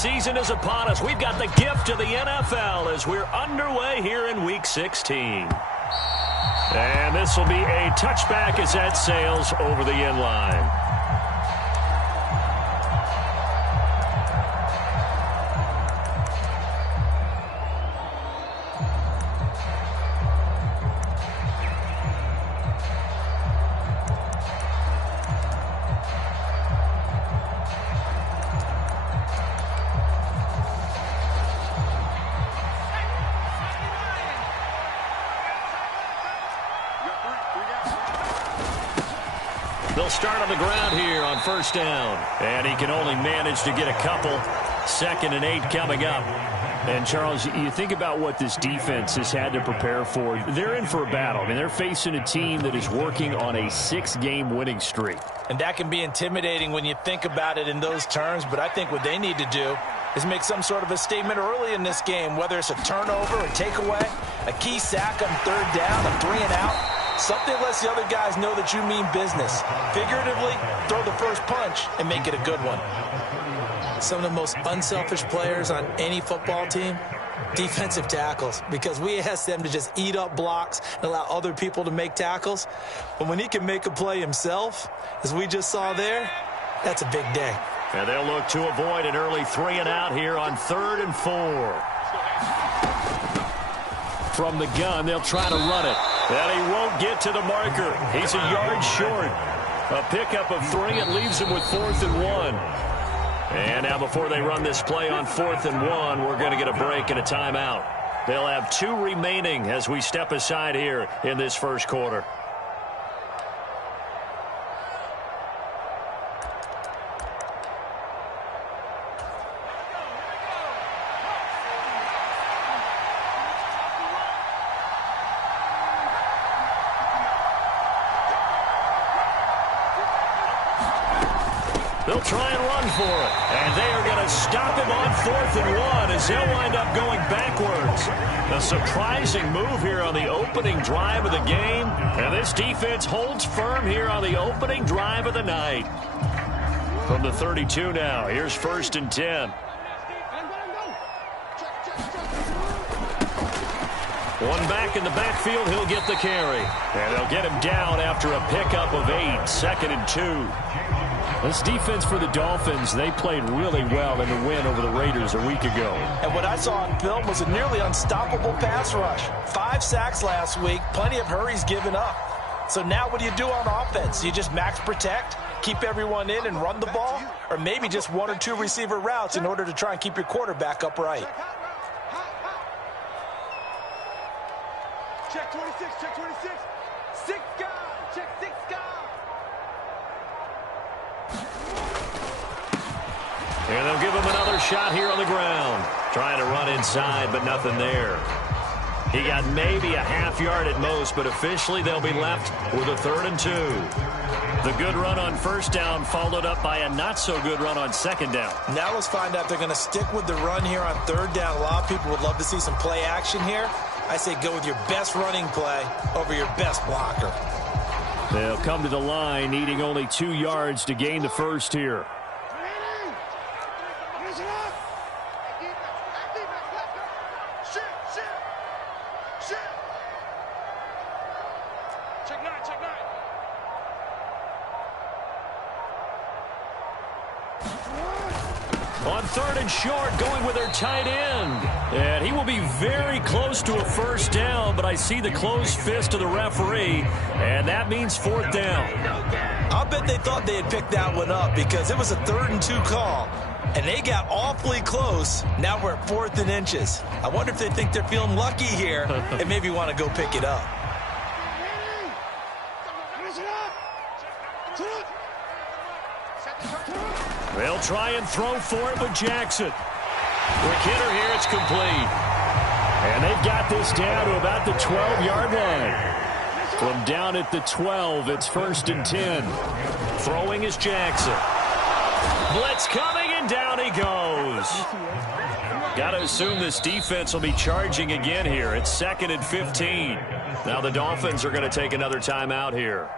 season is upon us. We've got the gift of the NFL as we're underway here in Week 16. And this will be a touchback as that sails over the end line. They'll start on the ground here on first down. And he can only manage to get a couple. 2nd and 8 coming up. And, Charles, you think about what this defense has had to prepare for. They're in for a battle. I mean, they're facing a team that is working on a 6-game winning streak. And that can be intimidating when you think about it in those terms. But I think what they need to do is make some sort of a statement early in this game, whether it's a turnover, a takeaway, a key sack on 3rd down, a 3-and-out. Something that lets the other guys know that you mean business. Figuratively, throw the first punch and make it a good one. Some of the most unselfish players on any football team, defensive tackles, because we ask them to just eat up blocks and allow other people to make tackles. But when he can make a play himself, as we just saw there, that's a big day. And they'll look to avoid an early 3-and-out here on 3rd and 4. From the gun, they'll try to run it. And he won't get to the marker. He's a yard short. A pickup of 3. It leaves him with 4th and 1. And now before they run this play on 4th and 1, we're going to get a break and a timeout. They'll have 2 remaining as we step aside here in this first quarter. They'll try and run for it. And they are going to stop him on 4th and 1 as they'll wind up going backwards. A surprising move here on the opening drive of the game. And this defense holds firm here on the opening drive of the night. From the 32 now, here's 1st and 10. One back in the backfield, he'll get the carry. And they'll get him down after a pickup of 8, 2nd and 2. This defense for the Dolphins, they played really well in the win over the Raiders a week ago. And what I saw on film was a nearly unstoppable pass rush. 5 sacks last week, plenty of hurries given up. So now what do you do on offense? You just max protect, keep everyone in and run the ball? Or maybe just 1 or 2 receiver routes in order to try and keep your quarterback upright? Check 26, check 26. 6 guys, check 6 guys. And they'll give him another shot here on the ground. Trying to run inside, but nothing there. He got maybe a half yard at most, but officially they'll be left with a 3rd and 2. The good run on 1st down followed up by a not-so-good run on 2nd down. Now let's find out if they're going to stick with the run here on 3rd down. A lot of people would love to see some play action here. I say go with your best running play over your best blocker. They'll come to the line, needing only 2 yards to gain the first here. On 3rd and short, going with their tight end. And he will be very close to a 1st down, but I see the closed fist of the referee, and that means 4th down. I'll bet they thought they had picked that one up because it was a 3rd and 2 call, and they got awfully close. Now we're at 4th and inches. I wonder if they think they're feeling lucky here and maybe want to go pick it up. They'll try and throw for it with Jackson. Quick hitter here, it's complete. And they've got this down to about the 12-yard line. From down at the 12, it's 1st and 10. Throwing is Jackson. Blitz coming, and down he goes. Got to assume this defense will be charging again here. It's 2nd and 15. Now the Dolphins are going to take another timeout here.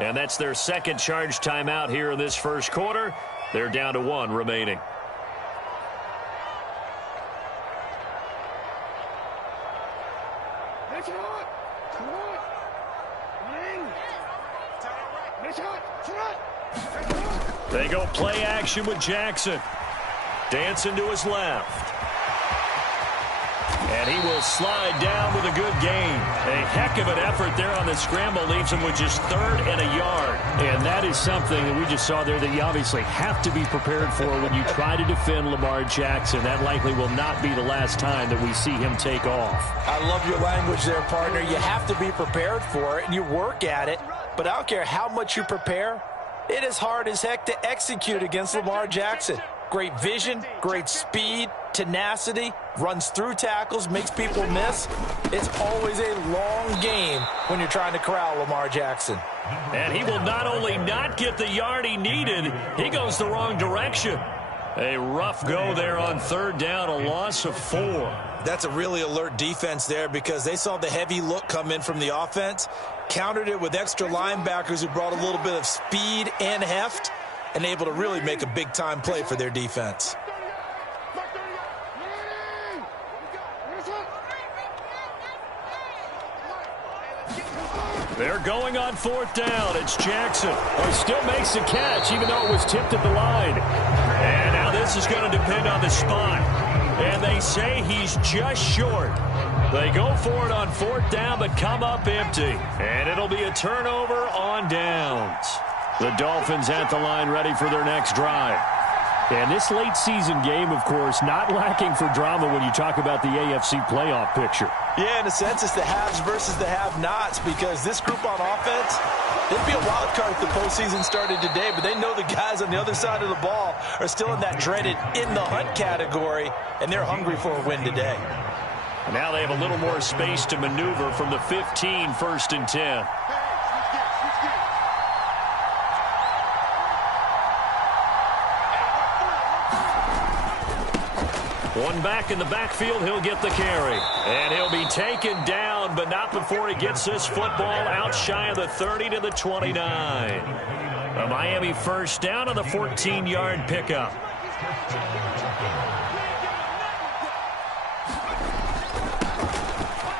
And that's their 2nd charge timeout here in this first quarter. They're down to 1 remaining. They go play action with Jackson. Dancing to his left. And he will slide down with a good gain. A heck of an effort there on the scramble leaves him with just 3rd and a yard. And that is something that we just saw there that you obviously have to be prepared for when you try to defend Lamar Jackson. That likely will not be the last time that we see him take off. I love your language there, partner. You have to be prepared for it, and you work at it. But I don't care how much you prepare, it is hard as heck to execute against Lamar Jackson. Great vision, great speed, tenacity, runs through tackles, makes people miss. It's always a long game when you're trying to corral Lamar Jackson. And he will not only not get the yard he needed, he goes the wrong direction. A rough go there on 3rd down, a loss of 4. That's a really alert defense there because they saw the heavy look come in from the offense, countered it with extra linebackers who brought a little bit of speed and heft, and able to really make a big-time play for their defense. They're going on 4th down. It's Jackson. He still makes the catch, even though it was tipped at the line. And now this is going to depend on the spot. And they say he's just short. They go for it on 4th down, but come up empty. And it'll be a turnover on downs. The Dolphins at the line ready for their next drive. And this late season game, of course, not lacking for drama when you talk about the AFC playoff picture. Yeah, in a sense, it's the haves versus the have-nots because this group on offense, they'd be a wild card if the postseason started today, but they know the guys on the other side of the ball are still in that dreaded in-the-hunt category, and they're hungry for a win today. And now they have a little more space to maneuver from the 15, 1st and 10. One back in the backfield, he'll get the carry. And he'll be taken down, but not before he gets this football out shy of the 30 to the 29. A Miami 1st down on the 14-yard pickup.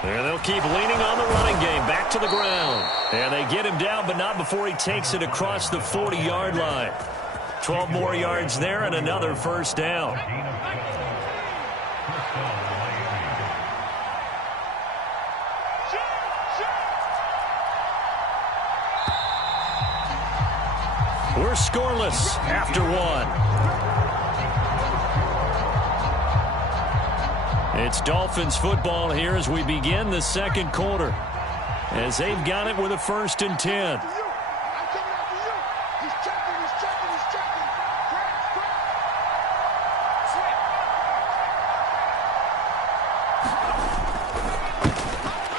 And they'll keep leaning on the running game, back to the ground. And they get him down, but not before he takes it across the 40-yard line. 12 more yards there and another 1st down. We're scoreless after 1. It's Dolphins football here as we begin the 2nd quarter. As they've got it with a 1st and 10.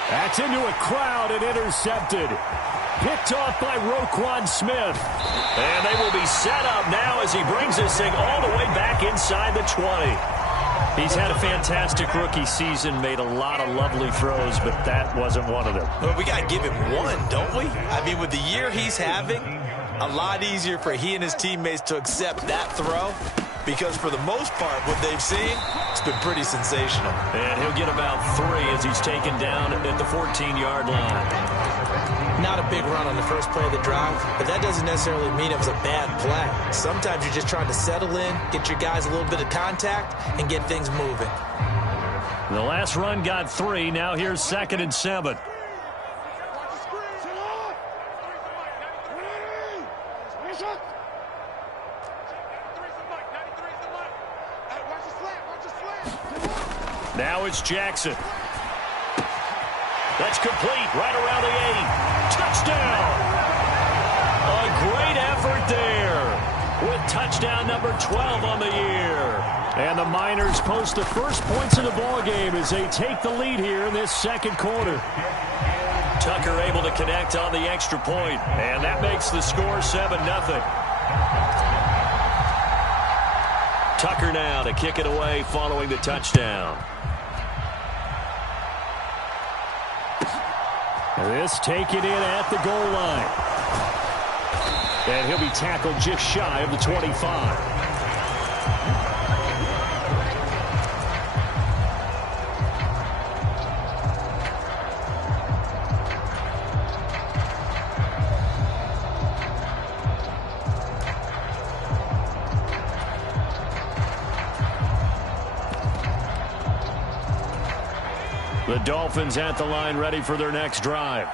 That's into a crowd and intercepted. Picked off by Roquan Smith. And they will be set up now as he brings this thing all the way back inside the 20. He's had a fantastic rookie season, made a lot of lovely throws, but that wasn't one of them. Well, we got to give him one, don't we? I mean, with the year he's having, a lot easier for he and his teammates to accept that throw because for the most part, what they've seen, it's been pretty sensational. And he'll get about 3 as he's taken down at the 14-yard line. Not a big run on the first play of the drive, but that doesn't necessarily mean it was a bad play. Sometimes you're just trying to settle in, get your guys a little bit of contact, and get things moving. The last run got 3. Now here's 2nd and 7. Now it's Jackson. That's complete right around the 8. Touchdown! A great effort there with touchdown number 12 on the year. And the Miners post the first points of the ballgame as they take the lead here in this 2nd quarter. Tucker able to connect on the extra point, and that makes the score 7-0. Tucker now to kick it away following the touchdown. This taken in at the goal line. And he'll be tackled just shy of the 25. The Dolphins at the line ready for their next drive.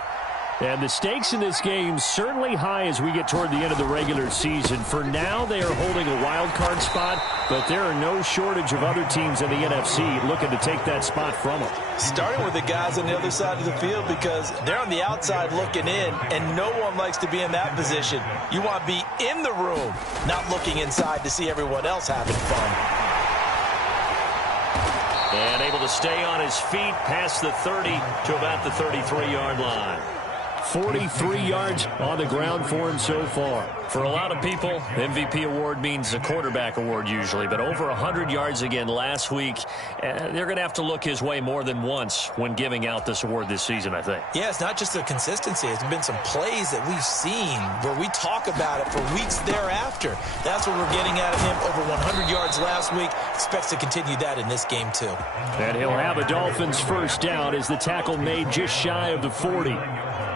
And the stakes in this game certainly high as we get toward the end of the regular season. For now, they are holding a wild card spot, but there are no shortage of other teams in the NFC looking to take that spot from them. Starting with the guys on the other side of the field because they're on the outside looking in, and no one likes to be in that position. You want to be in the room, not looking inside to see everyone else having fun. And able to stay on his feet past the 30 to about the 33-yard line. 43 yards on the ground for him so far. For a lot of people, MVP award means a quarterback award usually, but over 100 yards again last week. They're going to have to look his way more than once when giving out this award this season, I think. Yeah, it's not just the consistency. It's been some plays that we've seen where we talk about it for weeks thereafter. That's what we're getting out of him. Over 100 yards last week. Expects to continue that in this game, too. And he'll have a Dolphins first down as the tackle made just shy of the 40.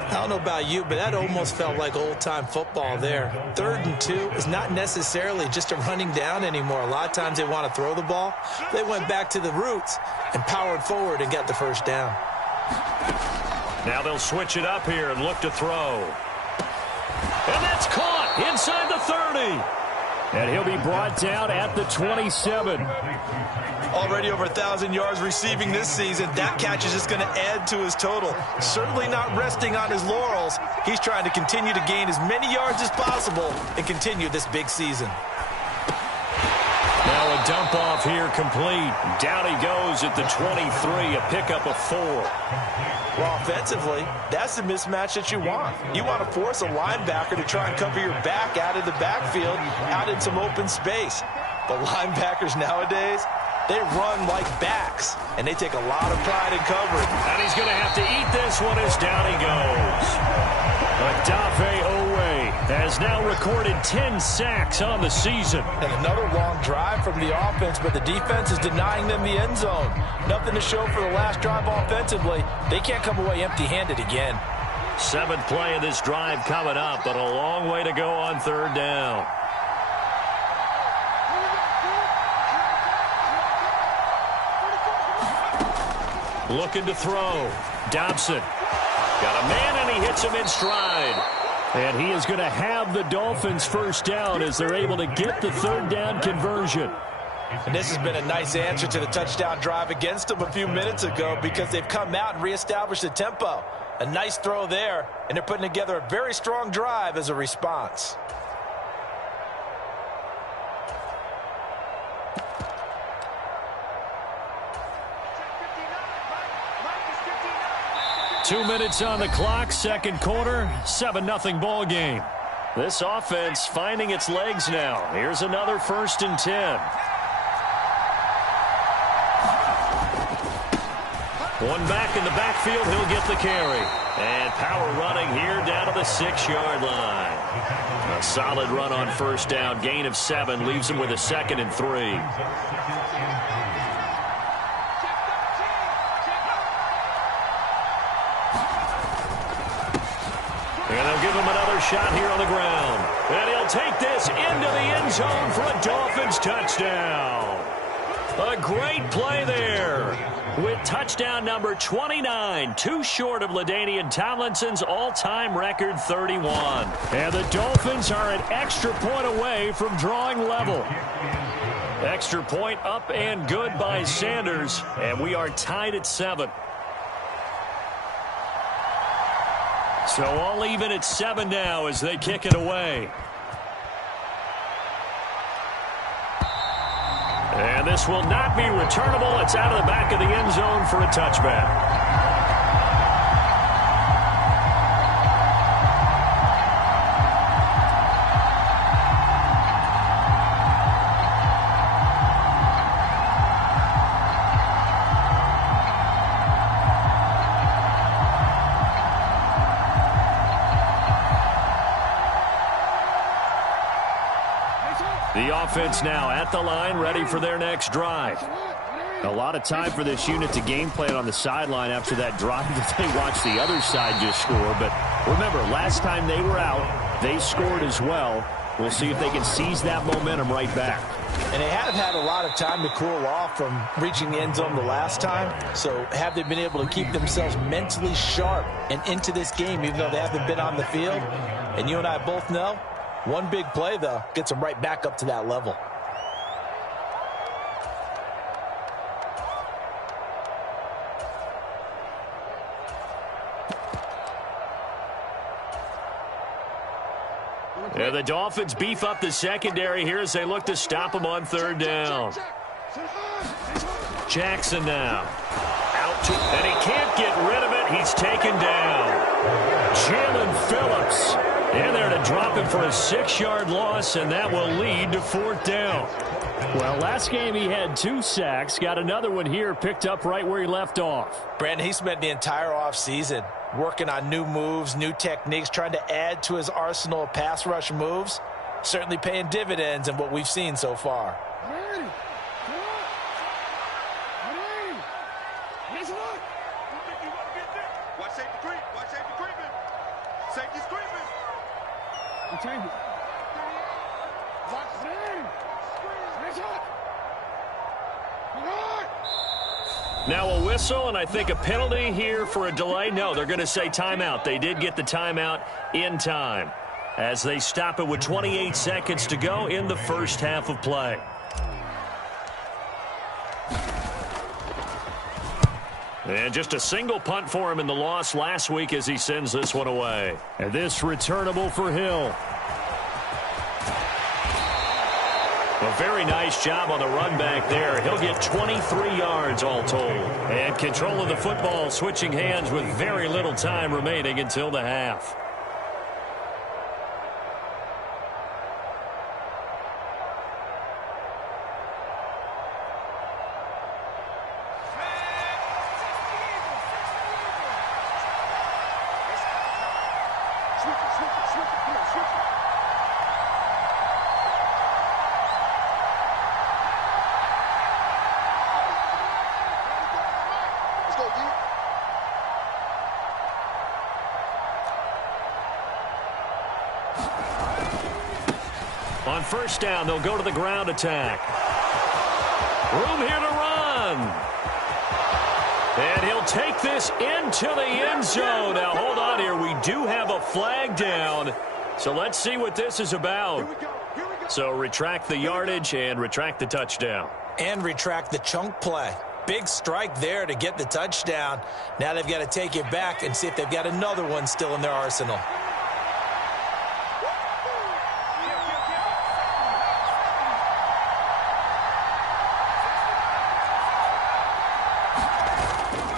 I don't know about you, but that almost felt like old-time football there. 3rd and 2 is not necessarily just a running down anymore. A lot of times they want to throw the ball. They went back to the roots and powered forward and got the first down. Now they'll switch it up here and look to throw. And that's caught inside the 30. And he'll be brought down at the 27. Already over 1,000 yards receiving this season. That catch is just going to add to his total. Certainly not resting on his laurels. He's trying to continue to gain as many yards as possible and continue this big season. Now a dump off here complete. Down he goes at the 23, a pickup of 4. Well, offensively, that's the mismatch that you want. You want to force a linebacker to try and cover your back out of the backfield, out in some open space. But linebackers nowadays, they run like backs, and they take a lot of pride in covering. And he's going to have to eat this one as down he goes. Odafe Owe has now recorded 10 sacks on the season. And another long drive from the offense, but the defense is denying them the end zone. Nothing to show for the last drive offensively. They can't come away empty-handed again. 7th play of this drive coming up, but a long way to go on 3rd down. Looking to throw. Dobson. Got a man, and he hits him in stride. And he is going to have the Dolphins first down as they're able to get the 3rd down conversion. And this has been a nice answer to the touchdown drive against them a few minutes ago because they've come out and reestablished the tempo. A nice throw there, and they're putting together a very strong drive as a response. Two minutes on the clock, second quarter, 7-0 ball game. This offense finding its legs now. Here's another 1st and 10. One back in the backfield, he'll get the carry. And power running here down to the 6-yard line. A solid run on first down, gain of 7, leaves him with a 2nd and 3. And they'll give him another shot here on the ground. And he'll take this into the end zone for a Dolphins touchdown. A great play there with touchdown number 29, too short of LaDainian Tomlinson's all-time record 31. And the Dolphins are an extra point away from drawing level. Extra point up and good by Sanders, and we are tied at 7. So all even at 7 now as they kick it away. And this will not be returnable. It's out of the back of the end zone for a touchback. The offense now at the line, ready for their next drive. A lot of time for this unit to game plan on the sideline after that drive that they watched the other side just score. But remember, last time they were out, they scored as well. We'll see if they can seize that momentum right back. And they have had a lot of time to cool off from reaching the end zone the last time. So have they been able to keep themselves mentally sharp and into this game, even though they haven't been on the field? And you and I both know, one big play, though, gets them right back up to that level. Yeah, the Dolphins beef up the secondary here as they look to stop him on third down. Jackson now. Out to, and he can't get rid of it. He's taken down. Jalen Phillips in there to drop him for a 6-yard loss, and that will lead to fourth down. Well, last game he had 2 sacks. Got another one here, picked up right where he left off. Brandon, he spent the entire offseason working on new moves, new techniques, trying to add to his arsenal of pass rush moves. Certainly paying dividends in what we've seen so far. Watch safety creep. Watch safety creeping. Safety's creeping. Now a whistle, and I think a penalty here for a delay. No, they're going to say timeout. They did get the timeout in time as they stop it with 28 seconds to go in the first half of play. And just a single punt for him in the loss last week as he sends this one away. And this returnable for Hill. A very nice job on the run back there. He'll get 23 yards all told. And control of the football switching hands with very little time remaining until the half. On first down, they'll go to the ground attack. Room here to run. And he'll take this into the end zone. Now, hold on here. We do have a flag down. So let's see what this is about. So retract the yardage and retract the touchdown. And retract the chunk play. Big strike there to get the touchdown. Now they've got to take it back and see if they've got another one still in their arsenal.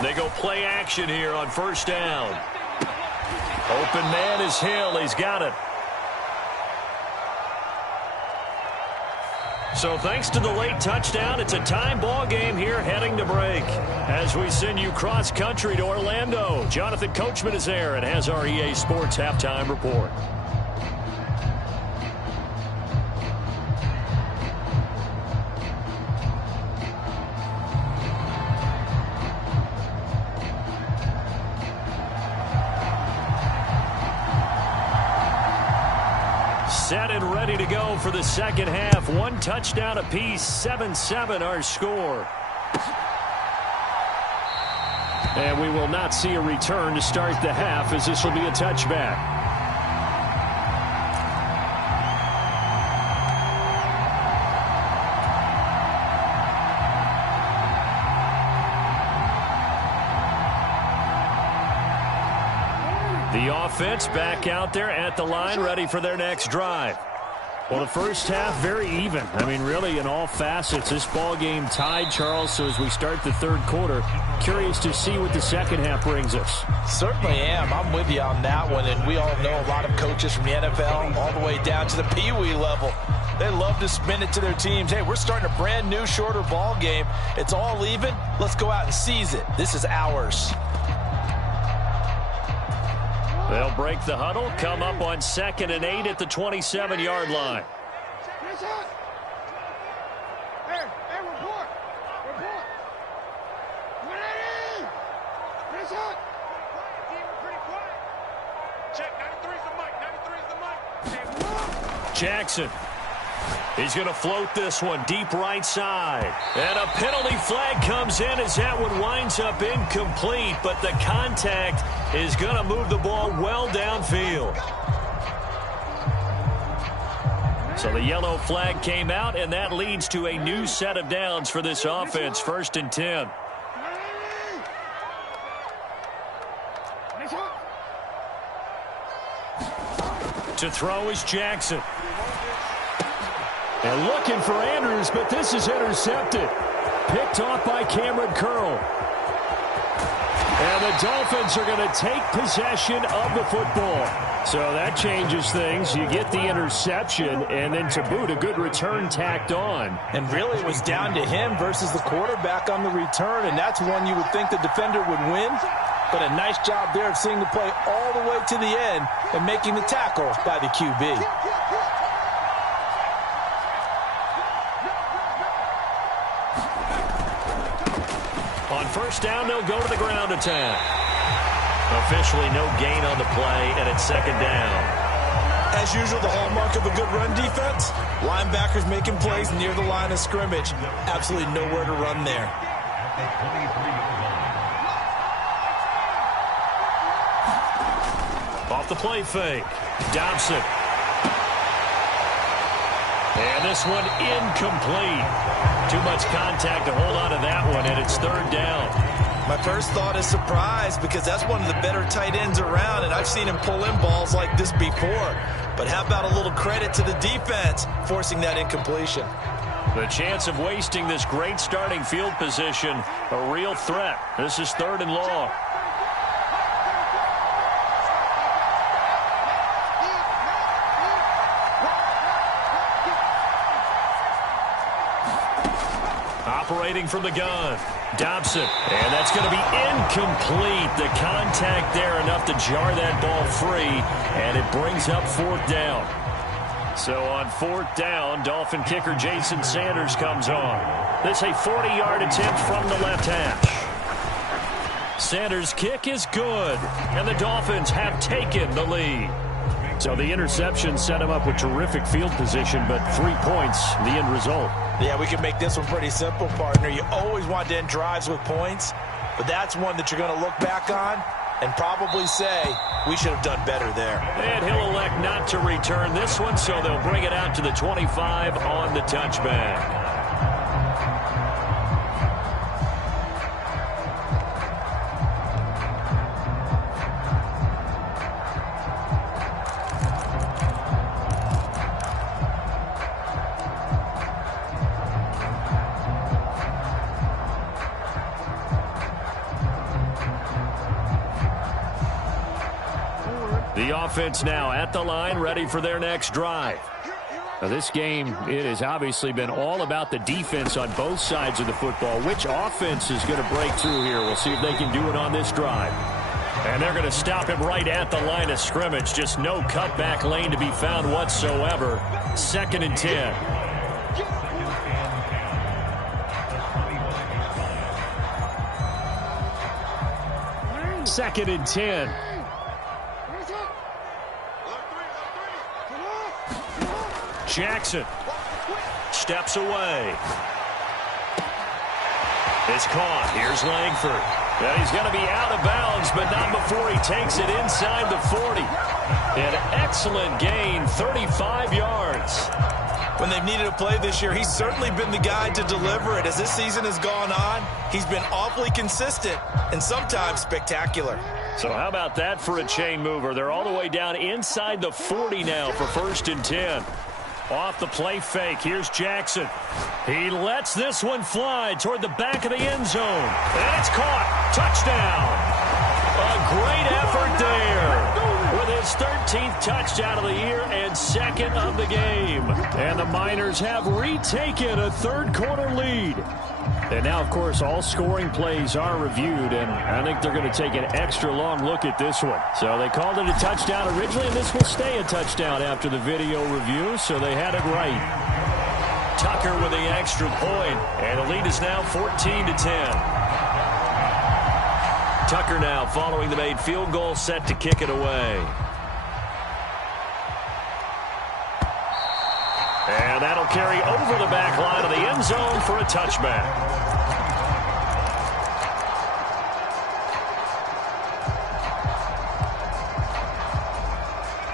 They go play action here on first down. Open man is Hill. He's got it. So thanks to the late touchdown, it's a time ball game here heading to break. As we send you cross country to Orlando, Jonathan Coachman is there and has our EA Sports halftime report. Set and ready to go for the second half. 1 touchdown apiece, 7-7 our score. And we will not see a return to start the half as this will be a touchback. The offense back out there at the line, ready for their next drive. Well, the first half, very even. I mean, really, in all facets, this ball game tied, Charles. So as we start the third quarter, curious to see what the second half brings us. Certainly am. I'm with you on that one. And we all know a lot of coaches from the NFL all the way down to the Pee Wee level. They love to spin it to their teams. Hey, we're starting a brand new, shorter ball game. It's all even. Let's go out and seize it. This is ours. They'll break the huddle, come up on 2nd and 8 at the 27-yard line. Jackson. He's going to float this one deep right side. And a penalty flag comes in as that one winds up incomplete, but the contact is going to move the ball well downfield. So the yellow flag came out, and that leads to a new set of downs for this offense, 1st and 10. To throw is Jackson. And looking for Andrews, but this is intercepted. Picked off by Cameron Curl. And the Dolphins are going to take possession of the football. So that changes things. You get the interception, and then to boot, a good return tacked on. And really, it was down to him versus the quarterback on the return, and that's one you would think the defender would win. But a nice job there of seeing the play all the way to the end and making the tackle by the QB. On 1st down, they'll go to the ground attack. Officially no gain on the play, and it's 2nd down. As usual, the hallmark of a good run defense, linebackers making plays near the line of scrimmage. Absolutely nowhere to run there. Off the play fake. Dobson. And this one incomplete. Too much contact to hold on to that one, and it's 3rd down. My first thought is surprise, because that's one of the better tight ends around, and I've seen him pull in balls like this before. But how about a little credit to the defense forcing that incompletion? The chance of wasting this great starting field position, a real threat. This is 3rd and long. Operating from the gun, Dobson, and that's going to be incomplete. The contact there enough to jar that ball free, and it brings up 4th down. So on 4th down, Dolphin kicker Jason Sanders comes on. This a 40-yard attempt from the left hash. Sanders' kick is good, and the Dolphins have taken the lead. So the interception set him up with terrific field position, but 3 points, the end result. Yeah, we can make this one pretty simple, partner. You always want to end drives with points, but that's one that you're going to look back on and probably say, we should have done better there. And he'll elect not to return this one, so they'll bring it out to the 25 on the touchback. The offense now at the line, ready for their next drive. Now this game, it has obviously been all about the defense on both sides of the football. Which offense is going to break through here? We'll see if they can do it on this drive. And they're going to stop him right at the line of scrimmage. Just no cutback lane to be found whatsoever. 2nd and 10. Second and 10. Jackson steps away. It's caught. Here's Langford. And he's going to be out of bounds, but not before he takes it inside the 40. An excellent gain, 35 yards. When they've needed a play this year, he's certainly been the guy to deliver it. As this season has gone on, he's been awfully consistent and sometimes spectacular. So how about that for a chain mover? They're all the way down inside the 40 now for 1st and 10. Off the play fake, here's Jackson. He lets this one fly toward the back of the end zone. And it's caught. Touchdown. A great effort there with his 13th touchdown of the year and 2nd of the game. And the Miners have retaken a 3rd quarter lead. And now, of course, all scoring plays are reviewed, and I think they're going to take an extra long look at this one. So they called it a touchdown originally, and this will stay a touchdown after the video review, so they had it right. Tucker with the extra point, and the lead is now 14-10. Tucker now following the made field goal, set to kick it away. And that'll carry over the back line of the end zone for a touchback.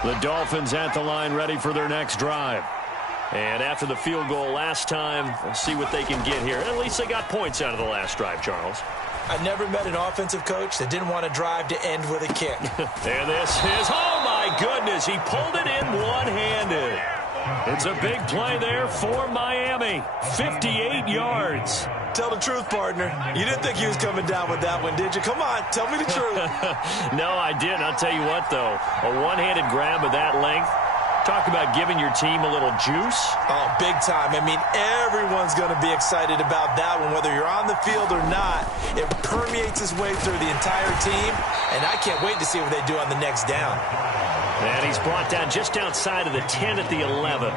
The Dolphins at the line ready for their next drive. And after the field goal last time, we'll see what they can get here. At least they got points out of the last drive, Charles. I never met an offensive coach that didn't want to drive to end with a kick. There this is. Oh, my goodness. He pulled it in one-handed. It's a big play there for Miami. 58 yards. Tell the truth, partner. You didn't think he was coming down with that one, did you? Come on, tell me the truth. No, I didn't. I'll tell you what, though. A one-handed grab of that length. Talk about giving your team a little juice. Oh, big time. I mean, everyone's going to be excited about that one, whether you're on the field or not. It permeates its way through the entire team, and I can't wait to see what they do on the next down. And he's brought down just outside of the 10 at the 11.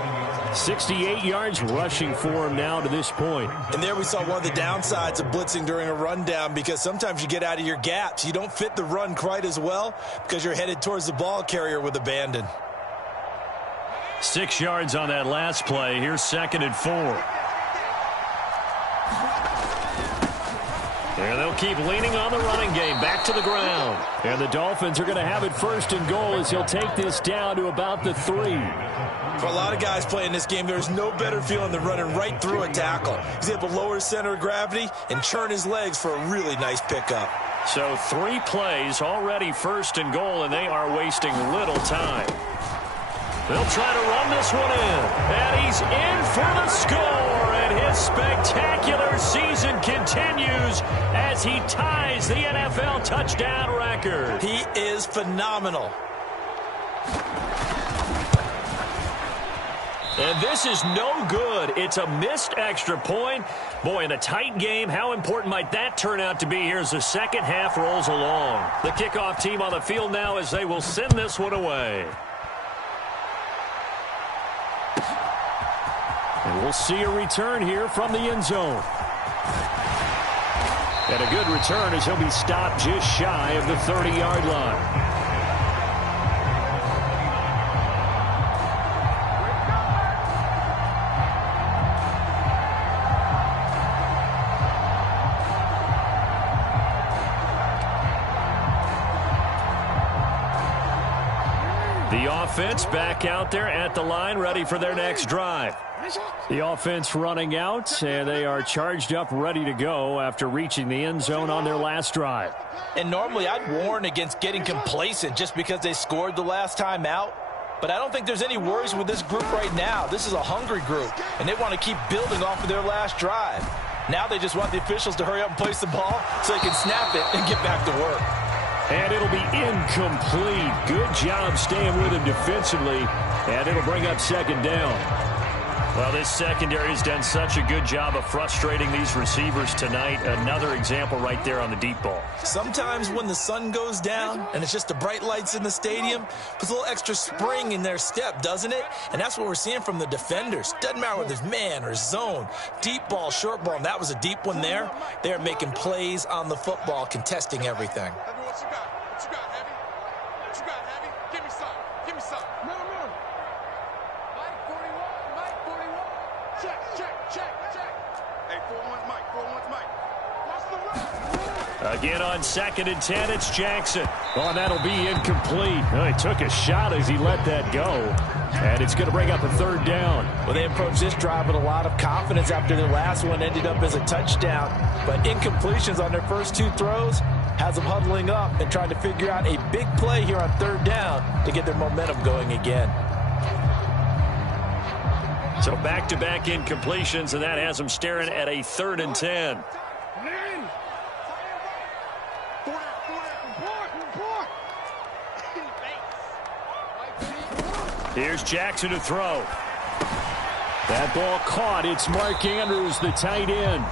68 yards rushing for him now to this point. And there we saw one of the downsides of blitzing during a rundown, because sometimes you get out of your gaps. You don't fit the run quite as well because you're headed towards the ball carrier with abandon. 6 yards on that last play. Here's 2nd and 4. And they'll keep leaning on the running game. Back to the ground. And the Dolphins are going to have it 1st and goal as he'll take this down to about the 3. For a lot of guys playing this game, there's no better feeling than running right through a tackle. He's able to lower his center of gravity and churn his legs for a really nice pickup. So 3 plays already 1st and goal, and they are wasting little time. They'll try to run this one in. And he's in for the score. And his spectacular season continues as he ties the NFL touchdown record. He is phenomenal. And this is no good. It's a missed extra point. Boy, in a tight game, how important might that turn out to be here as the second half rolls along? The kickoff team on the field now as they will send this one away. And we'll see a return here from the end zone. And a good return as he'll be stopped just shy of the 30-yard line. The offense back out there at the line, ready for their next drive. The offense running out, and they are charged up, ready to go after reaching the end zone on their last drive. And normally I'd warn against getting complacent just because they scored the last time out. But I don't think there's any worries with this group right now. This is a hungry group, and they want to keep building off of their last drive. Now they just want the officials to hurry up and place the ball so they can snap it and get back to work. And it'll be incomplete. Good job staying with him defensively, and it'll bring up 2nd down. Well, this secondary has done such a good job of frustrating these receivers tonight. Another example right there on the deep ball. Sometimes when the sun goes down and it's just the bright lights in the stadium, puts a little extra spring in their step, doesn't it? And that's what we're seeing from the defenders. Doesn't matter whether it's man or zone, deep ball, short ball, and that was a deep one there. They're making plays on the football, contesting everything. What you got? What you got, Heavy? What you got, Heavy? Give me some. Give me some. No. Mike 41. Mike 41. Check. Hey, 4-1's Mike. 4-1's Mike. Watch the run. Again on 2nd and 10, it's Jackson. Oh, and that'll be incomplete. Oh, he took a shot as he let that go. And it's going to bring up a 3rd down. Well, they approached this drive with a lot of confidence after their last one ended up as a touchdown. But incompletions on their first 2 throws has them huddling up and trying to figure out a big play here on 3rd down to get their momentum going again. So back-to-back incompletions, and that has them staring at a 3rd and 10. Here's Jackson to throw. That ball caught. It's Mark Andrews, the tight end.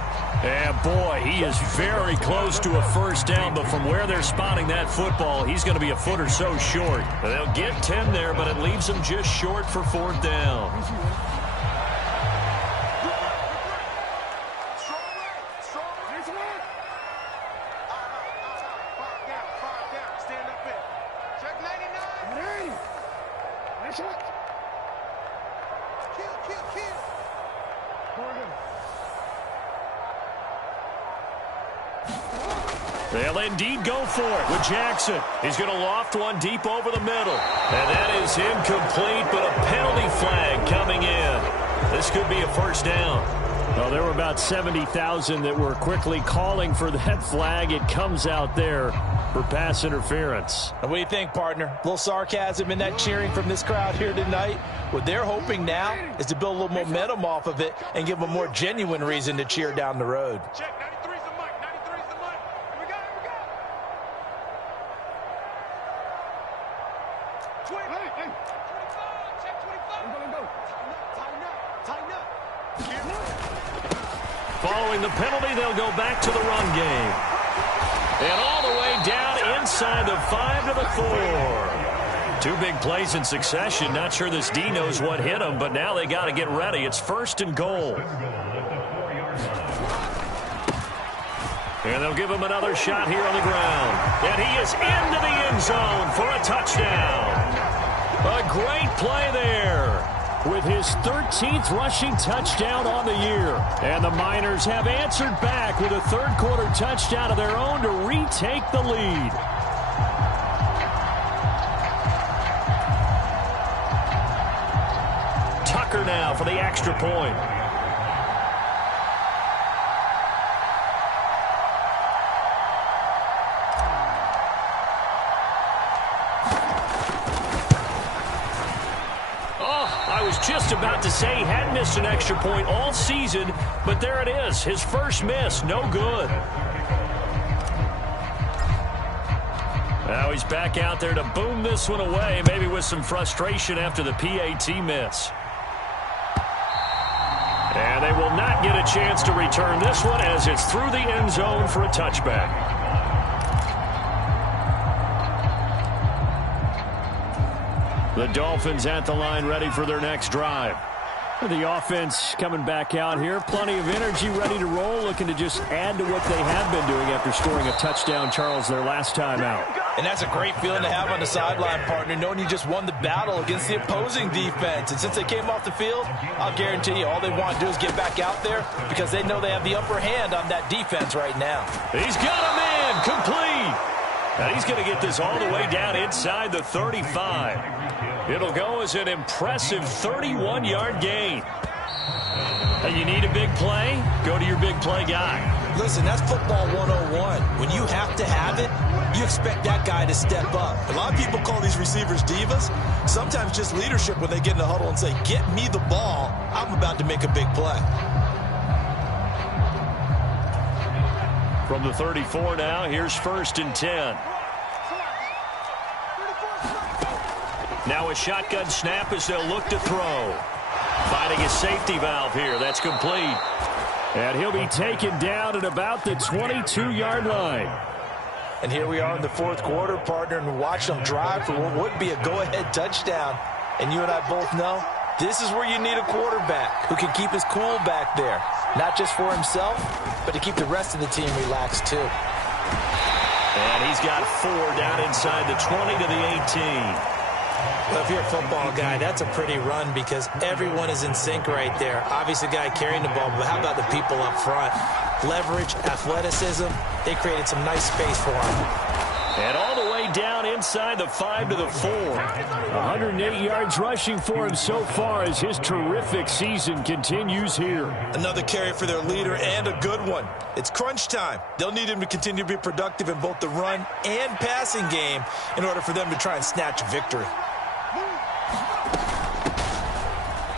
And boy, he is very close to a 1st down, but from where they're spotting that football, he's going to be a foot or so short. They'll get 10 there, but it leaves them just short for 4th down. They'll indeed go for it with Jackson. He's going to loft one deep over the middle. And that is incomplete, but a penalty flag coming in. This could be a first down. Well, there were about 70,000 that were quickly calling for that flag. It comes out there for pass interference. And what do you think, partner? A little sarcasm in that cheering from this crowd here tonight. What they're hoping now is to build a little momentum off of it and give them a more genuine reason to cheer down the road. Check, 93's the mic, 93's the mic. Here we go, here we go. 20, hey. 25, check 25. Go. Tighten up. Following the penalty, they'll go back to the run game. And all the way down inside the 5 to the 4. 2 big plays in succession. Not sure this D knows what hit him, but now they got to get ready. It's first and goal. And they'll give him another shot here on the ground. And he is into the end zone for a touchdown. A great play there, with his 13th rushing touchdown on the year. And the Miners have answered back with a third-quarter touchdown of their own to retake the lead. Tucker now for the extra point. Just about to say he hadn't missed an extra point all season, but there it is, his first miss, no good. Now he's back out there to boom this one away, maybe with some frustration after the PAT miss. And they will not get a chance to return this one as it's through the end zone for a touchback. The Dolphins at the line, ready for their next drive. The offense coming back out here. Plenty of energy, ready to roll, looking to just add to what they have been doing after scoring a touchdown, Charles, their last time out. And that's a great feeling to have on the sideline, partner, knowing you just won the battle against the opposing defense. And since they came off the field, I'll guarantee you all they want to do is get back out there because they know they have the upper hand on that defense right now. He's got a man, complete. And he's going to get this all the way down inside the 35. It'll go as an impressive 31-yard gain. And you need a big play? Go to your big play guy. Listen, that's football 101. When you have to have it, you expect that guy to step up. A lot of people call these receivers divas. Sometimes just leadership when they get in the huddle and say, get me the ball. I'm about to make a big play. From the 34 now, here's first and 10. Now a shotgun snap as they'll look to throw. Finding a safety valve here. That's complete. And he'll be taken down at about the 22-yard line. And here we are in the fourth quarter, partner, and watch them drive for what would be a go-ahead touchdown. And you and I both know this is where you need a quarterback who can keep his cool back there. Not just for himself, but to keep the rest of the team relaxed too. And he's got 4 down inside the 20 to the 18. Well, if you're a football guy, that's a pretty run because everyone is in sync right there. Obviously, the guy carrying the ball, but how about the people up front? Leverage, athleticism, they created some nice space for him. And all the way down inside the 5 to the 4. 108 yards rushing for him so far as his terrific season continues here. Another carry for their leader and a good one. It's crunch time. They'll need him to continue to be productive in both the run and passing game in order for them to try and snatch victory.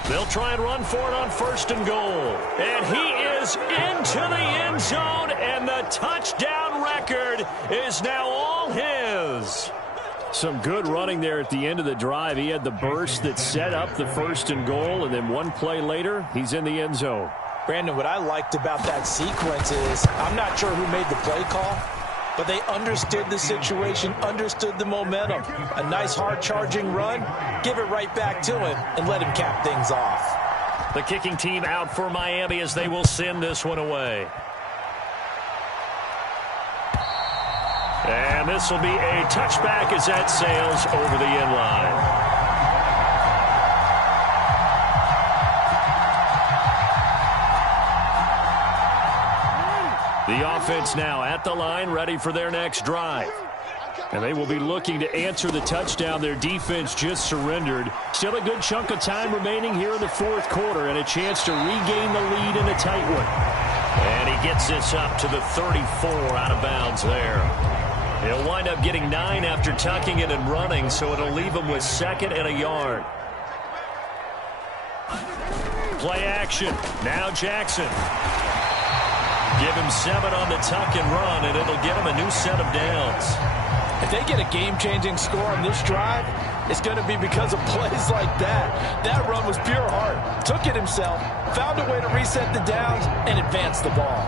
They'll try and run for it on first and goal. And he is into the end zone, and the touchdown record is now all his. Some good running there at the end of the drive. He had the burst that set up the first and goal, and then one play later, he's in the end zone. Brandon, what I liked about that sequence is I'm not sure who made the play call, but they understood the situation, understood the momentum. A nice hard-charging run, give it right back to him, and let him cap things off. The kicking team out for Miami as they will send this one away. And this will be a touchback as that sails over the end line. The offense now at the line, ready for their next drive. And they will be looking to answer the touchdown their defense just surrendered. Still a good chunk of time remaining here in the fourth quarter and a chance to regain the lead in a tight one. And he gets this up to the 34 out of bounds there. He'll wind up getting 9 after tucking it and running, so it'll leave him with 2nd and a yard. Play action. Now Jackson. Give him 7 on the tuck and run, and it'll get him a new set of downs. If they get a game-changing score on this drive, it's going to be because of plays like that. That run was pure heart. Took it himself, found a way to reset the downs, and advance the ball.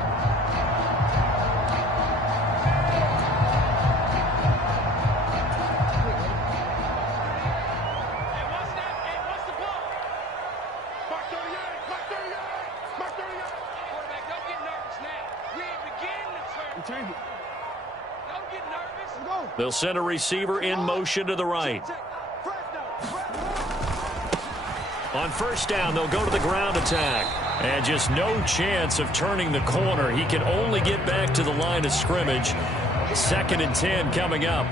They'll send a receiver in motion to the right. On first down, they'll go to the ground attack. And just no chance of turning the corner. He can only get back to the line of scrimmage. 2nd and 10 coming up.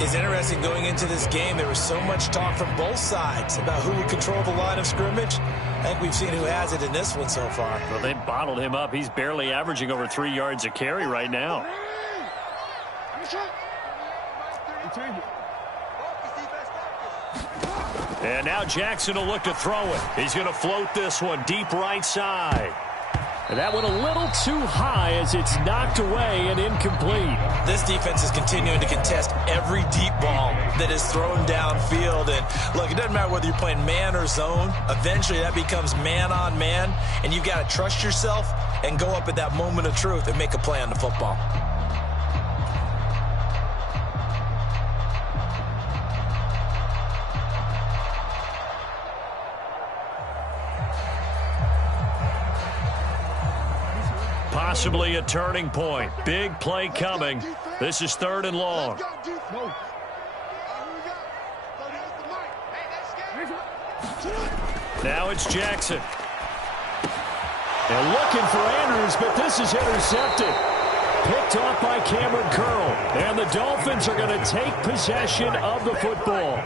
It's interesting going into this game. There was so much talk from both sides about who would control the line of scrimmage. I think we've seen who has it in this one so far. Well, they bottled him up. He's barely averaging over 3 yards a carry right now. And now Jackson will look to throw it. He's going to float this one deep right side. And that one a little too high as it's knocked away and incomplete. This defense is continuing to contest every deep ball that is thrown downfield. And look, it doesn't matter whether you're playing man or zone. Eventually that becomes man on man. And you've got to trust yourself and go up at that moment of truth and make a play on the football. Possibly a turning point. Big play coming. This is 3rd and long. Now it's Jackson. And looking for Andrews, but this is intercepted. Picked off by Cameron Curl. And the Dolphins are going to take possession of the football.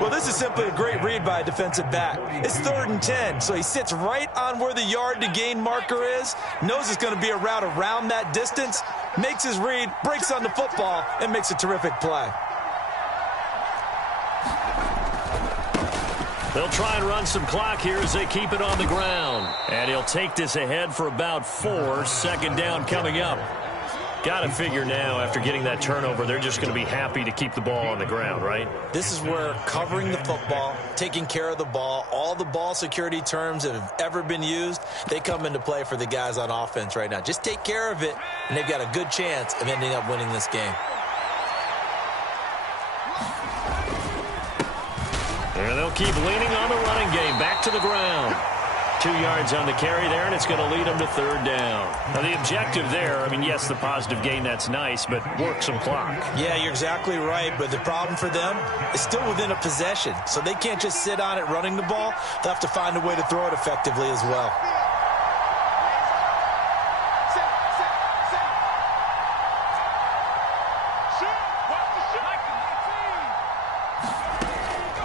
Well, this is simply a great read by a defensive back. It's 3rd and 10, so he sits right on where the yard to gain marker is, knows it's going to be a route around that distance, makes his read, breaks on the football, and makes a terrific play. They'll try and run some clock here as they keep it on the ground. And he'll take this ahead for about 4. 2nd down coming up. Got to figure now, after getting that turnover, they're just going to be happy to keep the ball on the ground, right? This is where covering the football, taking care of the ball, all the ball security terms that have ever been used, they come into play for the guys on offense right now. Just take care of it, and they've got a good chance of ending up winning this game. And they'll keep leaning on the running game. Back to the ground. 2 yards on the carry there, and it's going to lead them to 3rd down. Now, the objective there, I mean, yes, the positive gain, that's nice, but work some clock. Yeah, you're exactly right, but the problem for them is still within a possession, so they can't just sit on it running the ball. They'll have to find a way to throw it effectively as well.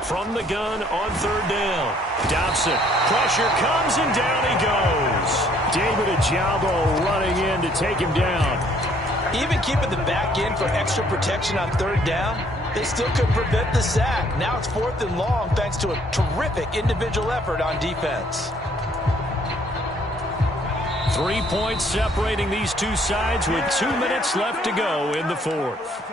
From the gun on 3rd down. Dobson. Pressure comes and down he goes. David Ojabo running in to take him down. Even keeping the back in for extra protection on 3rd down, they still couldn't prevent the sack. Now it's 4th and long thanks to a terrific individual effort on defense. 3 points separating these two sides with 2 minutes left to go in the 4th.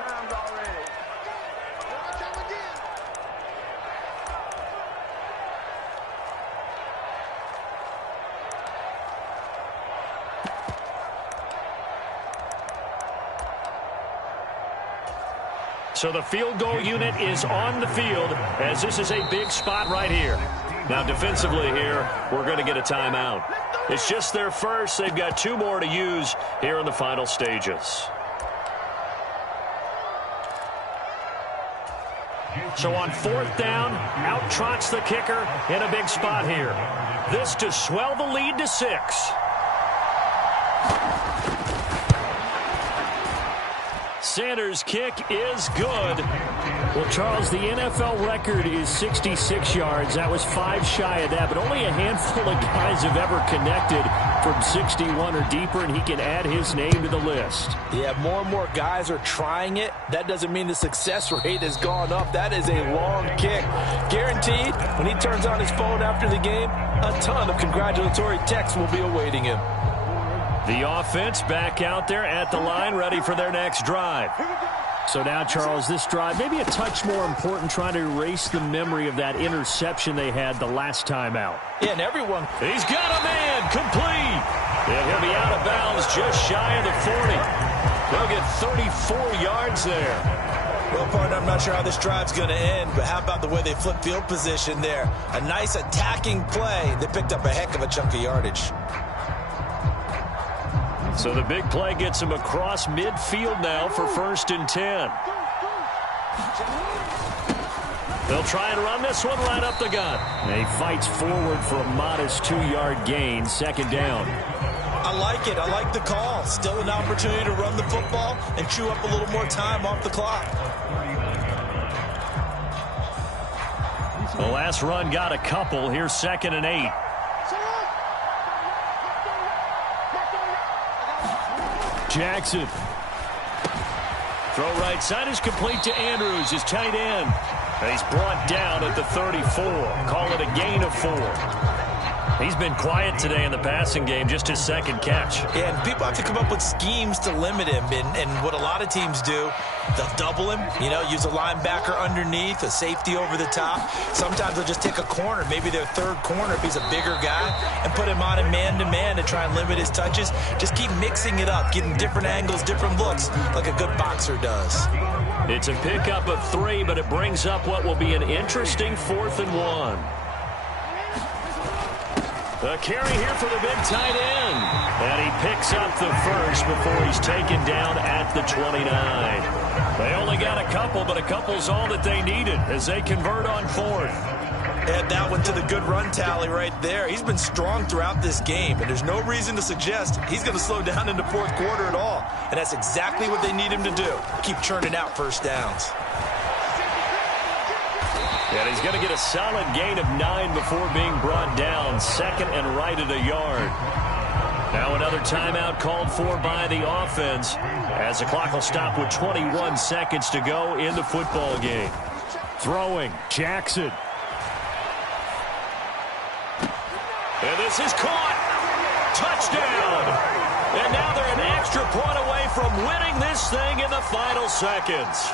So the field goal unit is on the field as this is a big spot right here. Now defensively here, we're going to get a timeout. It's just their first. They've got 2 more to use here in the final stages. So on 4th down, out trots the kicker in a big spot here. This to swell the lead to 6. Sanders' kick is good. Well, Charles, the NFL record is 66 yards. That was 5 shy of that, but only a handful of guys have ever connected from 61 or deeper, and he can add his name to the list. Yeah, more and more guys are trying it. That doesn't mean the success rate has gone up. That is a long kick. Guaranteed, when he turns on his phone after the game, a ton of congratulatory texts will be awaiting him. The offense back out there at the line, ready for their next drive. So now, Charles, this drive maybe a touch more important, trying to erase the memory of that interception they had the last time out. Yeah, and everyone. He's got a man, complete. And he'll be out of bounds just shy of the 40. They'll get 34 yards there. Well, partner, I'm not sure how this drive's going to end, but how about the way they flip field position there? A nice attacking play. They picked up a heck of a chunk of yardage. So the big play gets him across midfield now for 1st and 10. They'll try and run this one right up the gut. And he fights forward for a modest 2-yard gain, 2nd down. I like it. I like the call. Still an opportunity to run the football and chew up a little more time off the clock. The last run got a couple. Here's 2nd and 8. Jackson. Throw right side is complete to Andrews, his tight end. And he's brought down at the 34. Call it a gain of 4. He's been quiet today in the passing game, just his 2nd catch. Yeah, and people have to come up with schemes to limit him. And what a lot of teams do, they'll double him, use a linebacker underneath, a safety over the top. Sometimes they'll just take a corner, maybe their 3rd corner if he's a bigger guy, and put him on a man-to-man to try and limit his touches. Just keep mixing it up, getting different angles, different looks, like a good boxer does. It's a pickup of 3, but it brings up what will be an interesting 4th and 1. The carry here for the big tight end. And he picks up the first before he's taken down at the 29. They only got a couple, but a couple's all that they needed as they convert on 4th. Add that one to the good run tally right there. He's been strong throughout this game, and there's no reason to suggest he's going to slow down in the 4th quarter at all. And that's exactly what they need him to do. Keep churning out 1st downs. And he's going to get a solid gain of 9 before being brought down. 2nd and right at a yard. Now another timeout called for by the offense as the clock will stop with 21 seconds to go in the football game. Throwing, Jackson. And this is caught. Touchdown. And now they're an extra point away from winning this thing in the final seconds.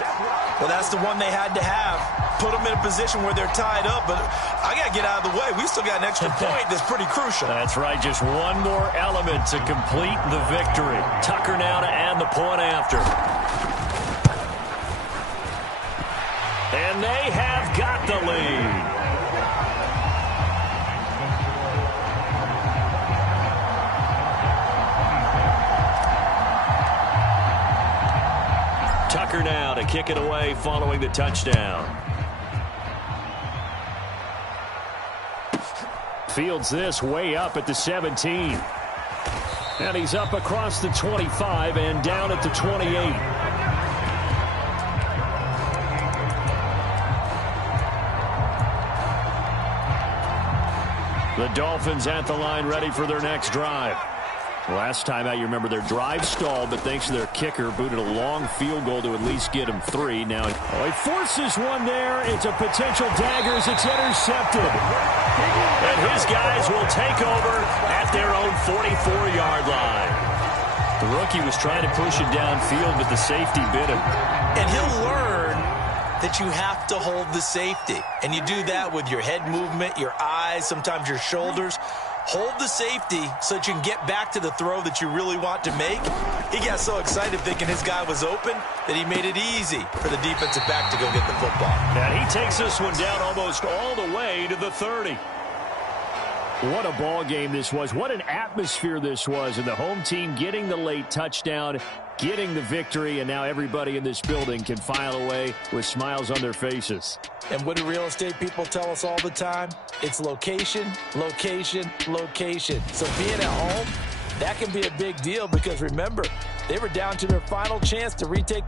Well, that's the one they had to have. Put them in a position where they're tied up, but I got to get out of the way. We still got an extra point that's pretty crucial. That's right, just one more element to complete the victory. Tucker now to add the point after. And they have got the lead. Tucker now to kick it away following the touchdown. Fields this way up at the 17. And he's up across the 25 and down at the 28. The Dolphins at the line ready for their next drive. Last time out, you remember their drive stalled, but thanks to their kicker, booted a long field goal to at least get him 3. Now he forces one there. It's a potential dagger as it's intercepted. And his guys will take over at their own 44-yard line. The rookie was trying to push it downfield, but the safety bit him. And he'll learn that you have to hold the safety. And you do that with your head movement, your eyes, sometimes your shoulders. Hold the safety so that you can get back to the throw that you really want to make. He got so excited thinking his guy was open that he made it easy for the defensive back to go get the football. And he takes this one down almost all the way to the 30. What a ball game this was. What an atmosphere this was. And the home team getting the late touchdown, getting the victory, and now everybody in this building can file away with smiles on their faces. And what do real estate people tell us all the time? It's location, location, location. So being at home, that can be a big deal because remember, they were down to their final chance to retake